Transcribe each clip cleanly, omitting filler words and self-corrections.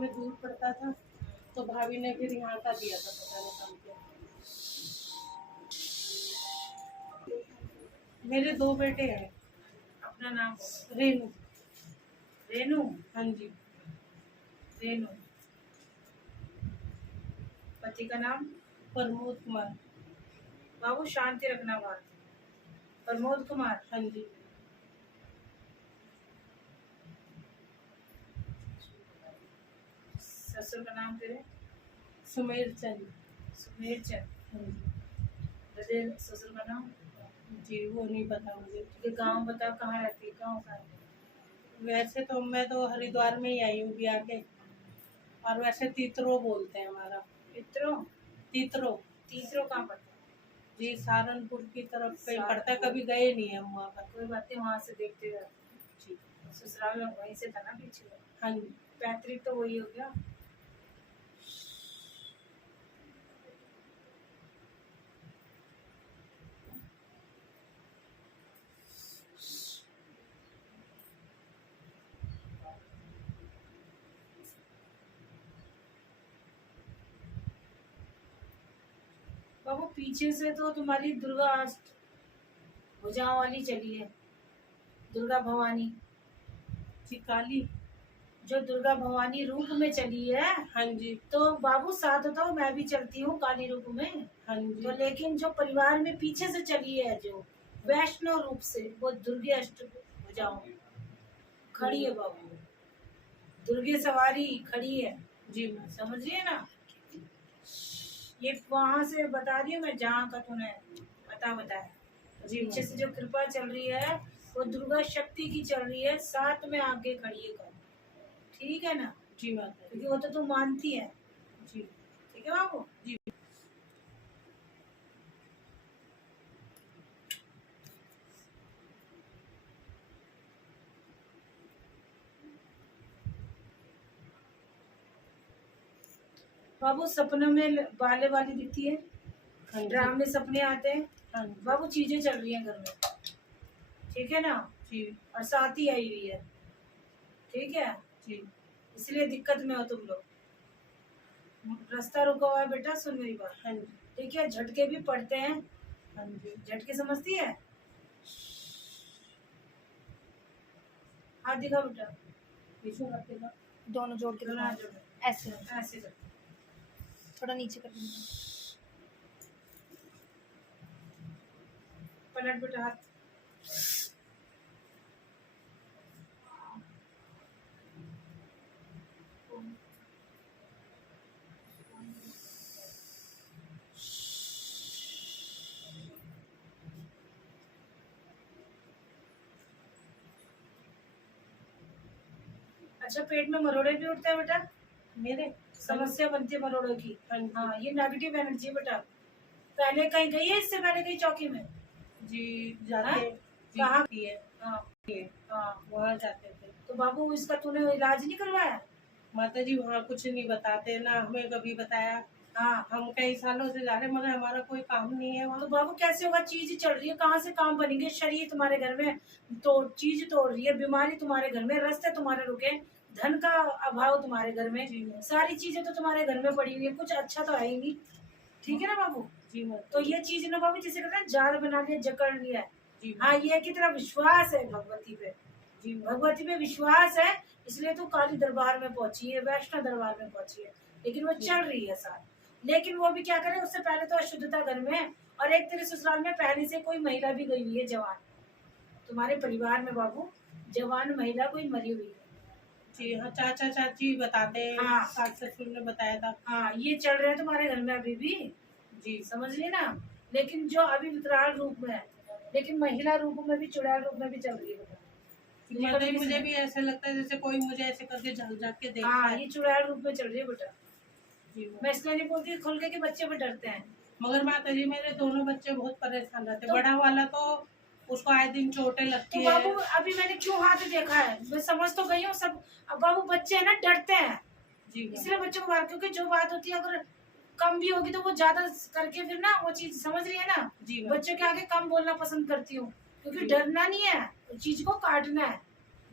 हमें दूर पड़ता था, तो भाभी ने फिर यहाँ का दिया था, पता नहीं कब दिया। मेरे 2 बेटे हैं। अपना नाम बोलो। रेनू। रेनू। हाँ जी। रेनू। पति का नाम? प्रमोद कुमार। बाबू शांति रखना बात। प्रमोद कुमार। हाँ जी। ससुर का नाम तेरे? सुमेर चंद। सुमेर चंद। हाँ जी। तेरे ससुर का नाम? जी वो नहीं पता मुझे। ये गांव बताओ, कहाँ रहती है, गांव का है? वैसे तो मैं तो हरिद्वार में ही आई हूँ ब्याह के, और वैसे तीतरो बोलते हैं हमारा। इत्रो? तीतरो। तीसरो कहाँ पड़ता है? जी सहारनपुर की तरफ कहीं पड़ता है, सहारनपुर। कभी गए नहीं है वहाँ पर। कोई बात नहीं, वहाँ से देखते रहे। जी। ससुराल में वहीं से था ना पीछे? हाँ जी। पैतृक तो वही हो गया। बाबू पीछे से तो तुम्हारी दुर्गा भुजाओं वाली चली है, दुर्गा भवानी। जी काली। जो दुर्गा भवानी रूप में चली है, हाँ जी। तो बाबू साथ तो मैं भी चलती हूँ काली रूप में। हाँ जी। तो लेकिन जो परिवार में पीछे से चली है, जो वैष्णव रूप से, वो दुर्गे भुजाओं खड़ी है बाबू। दुर्गे सवारी खड़ी है। जी मैं समझ रही है ना? ये वहां से बता रही हूँ मैं, जहाँ का तूने पता बताया। जी पीछे से जो कृपा चल रही है, वो दुर्गा शक्ति की चल रही है, साथ में आगे खड़ी है कल। ठीक है ना? जी माता क्योंकि वो तो तू मानती है। जी। ठीक है बाबू? जी। बाबू सपनों में बाले वाली दिखती है, हाँ जी। ड्रामे सपने आते हैं। हाँ जी। बाबू चीजें चल रही हैं घर में। ठीक है ना? जी। और साथ ही आई हुई है। ठीक है? जी। इसलिए दिक्कत में हो तुम लोग। रास्ता रुका हुआ है बेटा, सुन मेरी बात। हाँ जी। ठीक है? झटके भी पड़ते हैं। हाँ जी। झटके समझती है? हाथ दिखा बेटा। पीछे रख देना। दोनों जोड़ के दोनों हाथ दिखाओ। जोड़ो। ऐसे ऐसे कर। थोड़ा नीचे कर देना। पलट बेटा हाथ। अच्छा, पेट में मरोड़े भी उठते हैं बेटा? मेरे समस्या बनती है मरोड़ों की। हाँ जी। हाँ, ये नेगेटिव एनर्जी बेटा। पहले कहीं गई है इससे पहले कहीं चौकी में? जी जाते हाँ? जी कहाँ? होती है। हाँ। है। हाँ, वहाँ जाते थे। तो बाबू इसका तूने इलाज नहीं करवाया? माता जी वहाँ कुछ नहीं बताते ना, हमें कभी बताया। हाँ। हम कई सालों से जा रहे हैं, मगर हमारा कोई काम नहीं है तो वहाँ। बाबू कैसे होगा? चीज चल रही है, कहाँ से काम बनेंगे? शरीर तुम्हारे घर में तो चीज तोड़ रही है, बीमारी तुम्हारे घर में, रास्ते तुम्हारे रुके, धन का अभाव तुम्हारे घर में, जी मैम। सारी चीजें तो तुम्हारे घर में पड़ी हुई है, कुछ अच्छा तो है ही नहीं। ठीक है ना बाबू? जी मैम। तो ये चीज ना बाबू, जिसे कहते हैं जाल बना लिया, जकड़ लिया है। जी हाँ, ये है कि तेरा विश्वास है भगवती पे, जी मैम। भगवती पे विश्वास है, इसलिए तू काली दरबार में पहुंची है, वैष्णव दरबार में पहुंची है। लेकिन वो चल रही है साथ। लेकिन वो भी क्या करे, उससे पहले तो अशुद्धता घर में है, और एक तेरे ससुराल में पहले से कोई महिला भी गई हुई है जवान, तुम्हारे परिवार में बाबू जवान महिला कोई मरी हुई है। जी हाँ, चाचा चाची बताते हैं। हाँ। सास ससुर ने बताया था। हाँ, ये चल रहे हैं तुम्हारे घर में अभी भी। जी समझ रही ना? लेकिन जो अभी विकराल रूप में है, लेकिन महिला रूप में भी, चुड़ैल रूप में भी चल रही है बेटा। माता जी मुझे भी ऐसे लगता है जैसे कोई मुझे ऐसे करके झलझक के देख रहा हाँ, है। ये चुड़ैल रूप में चल रही है बेटा। जी मैम। मैं इसलिए नहीं बोलती खुल के कि बच्चे भी डरते हैं। मगर माता जी मेरे दोनों बच्चे बहुत परेशान रहते हैं। तो- बड़ा वाला तो उसको आए दिन चोटें तो लगती बाबू है। अभी मैंने क्यों हाथ देखा है, मैं समझ तो गई हूँ सब। अब बाबू बच्चे है ना, डरते हैं, जी मैम। इसलिए बच्चों को क्योंकि जो बात होती है अगर कम भी होगी तो वो ज्यादा करके फिर ना वो चीज, समझ रही है ना? जी मैम। बच्चों के आगे कम बोलना पसंद करती हूँ, क्योंकि जी। डरना नहीं है, चीज को काटना है।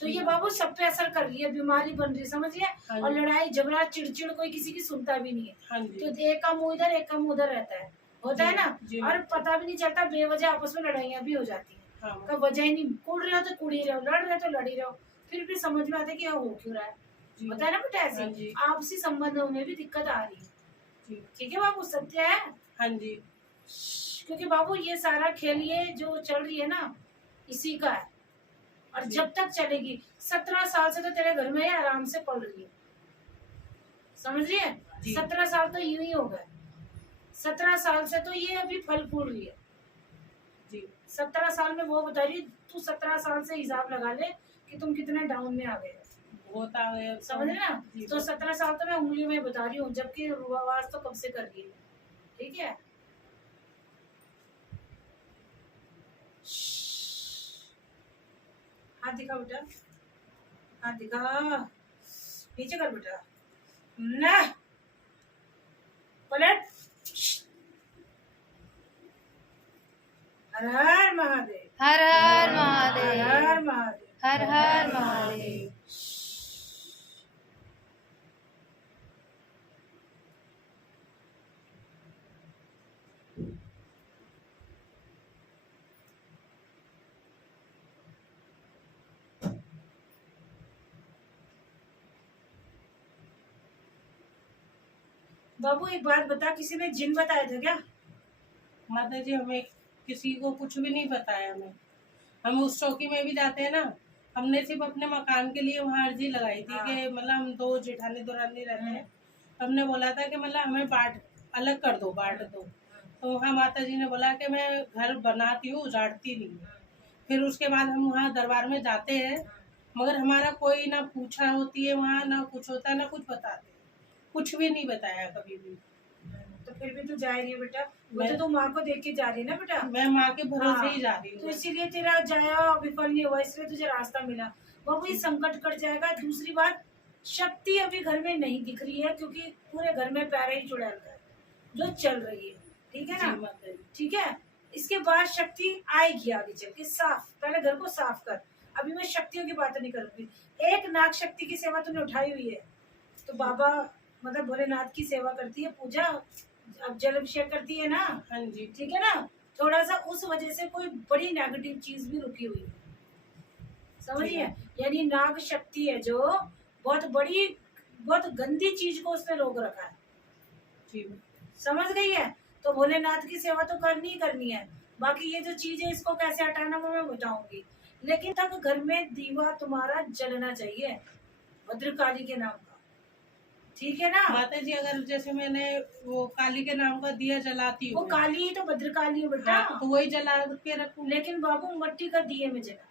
तो ये बाबू सब पे असर कर रही है, बीमारी बन रही है, समझिए। हाँ और जी। लड़ाई झगड़ा चिड़चिड़ कोई किसी की सुनता भी नहीं है। हाँ जी। तो एक का मुंह इधर एक का मुंह उधर रहता है, होता है ना। जी। और पता भी नहीं चलता, बेवजह आपस में लड़ाइयाँ भी हो जाती है। हाँ का वजह ही नहीं, कुड़ रहे हो तो कुड़ ही रहो, लड़ रहे हो तो लड़ ही रहो, फिर भी समझ में आता है कि हो क्यों रहा है। जी। होता है ना बेटा, हाँ ऐसे जी। आपसी संबंधों में भी दिक्कत आ रही है। जी। ठीक है बाबू, सत्य है। हाँ जी। क्योंकि बाबू ये सारा खेल ये जो चल रही है ना, इसी का है। और जी। जब तक चलेगी, 17 साल से तो तेरे घर में ये आराम से पल रही है, समझ रही है। जी। 17 साल तो यूं ही हो गए, 17 साल से तो ये अभी फल फूल रही है। जी। 17 साल में वो बता रही, तू 17 साल से हिसाब लगा ले कि तुम कितने डाउन में आ गए, बहुत आ गए, समझ रहे ना। जी। तो 17 साल तो मैं उंगलियों में बता रही हूँ, जबकि आवाज तो कब से कर रही है। ठीक है, हाथ दिखा बेटा, हाथ दिखा, नीचे कर बेटा, ना पलट। हर हर महादेव, हर हर हर महादेव, हर महादेव, हर हर महादेव। बाबू एक बात बता, किसी ने जिन बताया था क्या? माता जी हमें किसी को कुछ भी नहीं बताया। हमें हम उस चौकी में भी जाते हैं ना, हमने सिर्फ अपने मकान के लिए वहाँ अर्जी लगाई थी हाँ। कि मतलब हम 2 जेठानी दुरानी रहते हैं, हमने बोला था कि मतलब हमें बांट अलग कर दो, बांट दो। तो वहाँ माता जी ने बोला कि मैं घर बनाती हूँ, उजाड़ती नहीं हूँ। फिर उसके बाद हम वहाँ दरबार में जाते हैं, मगर हमारा कोई ना पूछा होती है वहाँ, ना कुछ होता है, ना कुछ बताते, कुछ भी नहीं बताया कभी भी। तो फिर भी तू जा रही है बेटा, वो मैं- तो तू माँ को देख के जा रही है ना बेटा। मैं माँ के भरोसे हाँ। ही जा रही तो हूँ। इसीलिए तेरा जाया विफल नहीं हुआ, इसलिए तुझे रास्ता मिला। बाबू ये संकट कट जाएगा। दूसरी बात, शक्ति अभी घर में नहीं दिख रही है, क्योंकि पूरे घर में पैर ही चुड़ैल है जो चल रही है। ठीक है जी ना, माता जी। ठीक है। इसके बाद शक्ति आएगी आगे चल के। साफ, पहले घर को साफ कर। अभी मैं शक्तियों की बात नहीं करूंगी। एक नाग शक्ति की सेवा तूने उठाई हुई है, तो बाबा मतलब भोलेनाथ की सेवा करती है, पूजा, अब जल अभिषेक करती है ना। हाँ जी। ठीक है ना। थोड़ा सा उस वजह से कोई बड़ी नेगेटिव चीज भी रुकी हुई है, समझिए। यानी नाग शक्ति है जो बहुत बड़ी, बहुत गंदी चीज को उसने रोक रखा है, जी। समझ गई है। तो भोलेनाथ की सेवा तो करनी ही करनी है। बाकी ये जो चीज है इसको कैसे हटाना वो मैं बताऊंगी, लेकिन तक घर में दीवा तुम्हारा जलना चाहिए भद्रकाली के नाम का। ठीक है ना। माता जी अगर जैसे मैंने वो काली के नाम का दिया जलाती वो हूँ, काली ही तो भद्रकाली है बेटा। हाँ, तो वही जला के रखूँ। लेकिन बाबू मट्टी का दिए में जला,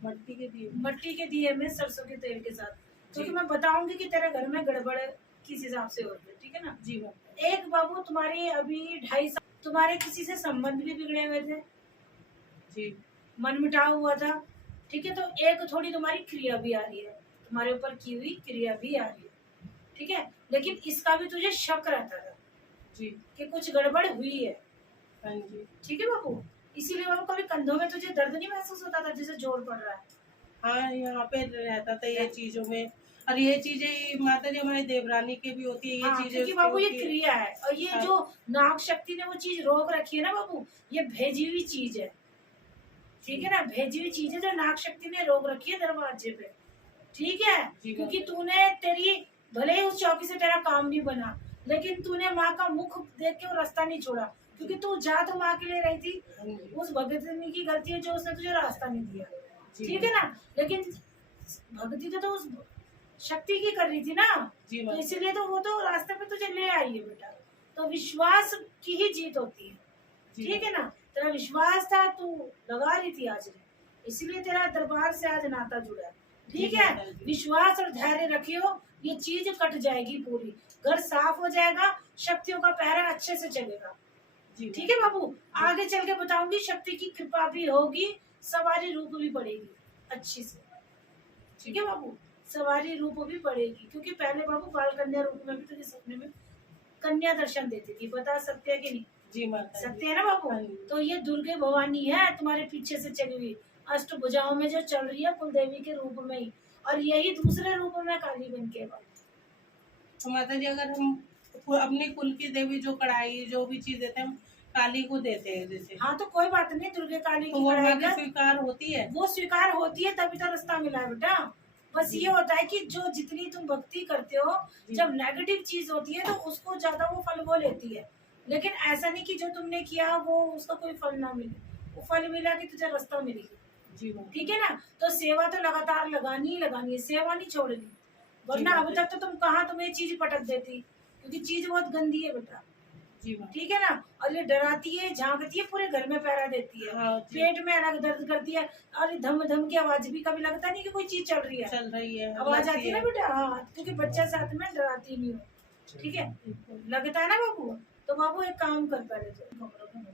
मट्टी के दिए। मट्टी के दिए में सरसों के तेल के साथ, क्योंकि जी। मैं बताऊंगी कि तेरे घर में गड़बड़ किस हिसाब से हो रही है। ठीक है ना। जी माता एक बाबू तुम्हारी अभी 2.5 साल तुम्हारे किसी से संबंध भी बिगड़े हुए थे, जी। मन मुटाव हुआ था। ठीक है, तो एक थोड़ी तुम्हारी क्रिया भी आ रही है, तुम्हारे ऊपर की हुई क्रिया भी आ रही है। ठीक है, लेकिन इसका भी तुझे शक रहता था जी। कि कुछ गड़बड़ हुई है। हाँ जी। ठीक है बाबू, इसीलिए बाबू कभी कंधों में तुझे दर्द नहीं महसूस होता था जैसे जोर पड़ रहा है? हाँ, यहाँ पे रहता था ये चीजों में। और ये चीजें माता जी हमारी देवरानी के भी होती है, ये हाँ, चीजें क्योंकि उसकी बाबू ये होती है। क्रिया है, और ये हाँ। जो नाग शक्ति ने वो चीज रोक रखी है ना बाबू, ये भेजी हुई चीज है। ठीक है ना, भेजी हुई चीज है जो नाग शक्ति ने रोक रखी है दरवाजे पे। ठीक है, जी क्योंकि बाबा। तूने तेरी भले ही उस चौकी से तेरा काम नहीं बना, लेकिन तूने माँ का मुख देख के वो रास्ता नहीं छोड़ा, क्योंकि तू जा तो माँ के लिए रही थी। हाँ जी। उस भगतनी की गलती है जो उसने तुझे रास्ता नहीं दिया। जी। ठीक है ना, लेकिन भक्ति तो उस शक्ति की कर रही थी ना, जी तो माता। इसीलिए तो वो तो रास्ते पे तुझे ले आई है बेटा। तो विश्वास की ही जीत होती है। जी। ठीक है ना, तेरा विश्वास था, तू लगा रही थी आज, इसलिए तेरा दरबार से आज नाता जुड़ा है। ठीक जी है, माता जी। विश्वास और धैर्य रखियो, ये चीज कट जाएगी पूरी, घर साफ हो जाएगा, शक्तियों का पहरा अच्छे से चलेगा। जी। ठीक है बाबू, आगे चल के बताऊंगी, शक्ति की कृपा भी होगी, सवारी रूप भी पड़ेगी अच्छी से। ठीक है बाबू, सवारी रूप भी पड़ेगी, क्योंकि पहले बाबू बाल कन्या रूप में भी तुझे सपने में कन्या दर्शन देती थी। बता सत्य है कि नहीं? जी माता जी। सत्य है ना बाबू। हाँ जी। तो ये दुर्गे भवानी है तुम्हारे पीछे से चली हुई, अष्टभुजाओं में जो चल रही है कुल देवी के रूप में ही, और यही दूसरे रूप में काली बन के तो माता जी अगर हम अपने कुल की देवी जो कढ़ाई जो भी चीज देते हैं हम काली को देते हैं जैसे, हाँ तो कोई बात नहीं, दुर्गे काली तो की वो कढ़ाई हमारी का स्वीकार होती है। वो स्वीकार होती है, तभी तो रास्ता मिला है बेटा। बस ये होता है कि जो जितनी तुम भक्ति करते हो, जब नेगेटिव चीज होती है तो उसको ज्यादा वो फल वो लेती है, लेकिन ऐसा नहीं कि जो तुमने किया वो उसका कोई फल ना मिले, वो फल मिला कि तुझे रास्ता मिली। जी माता। ठीक है ना, तो सेवा तो लगातार लगानी ही लगानी है, सेवा नहीं छोड़नी, वरना अब तक तो तुम कहाँ तुम्हें चीज पटक देती, क्योंकि चीज बहुत गंदी है बेटा। जी माता। ठीक है ना, और ये डराती है, झांकती है, पूरे घर में पहरा देती है, हाँ जी, पेट में अलग दर्द करती है, और धम धम की आवाज भी कभी लगता नहीं कि कोई चीज चल रही है, चल रही है, आवाज लगती आती है ना बेटा। हाँ, क्योंकि बच्चा साथ में डराती नहीं हो। ठीक है, लगता है ना बाबू, तो बाबू एक काम कर पहले तो कमरों में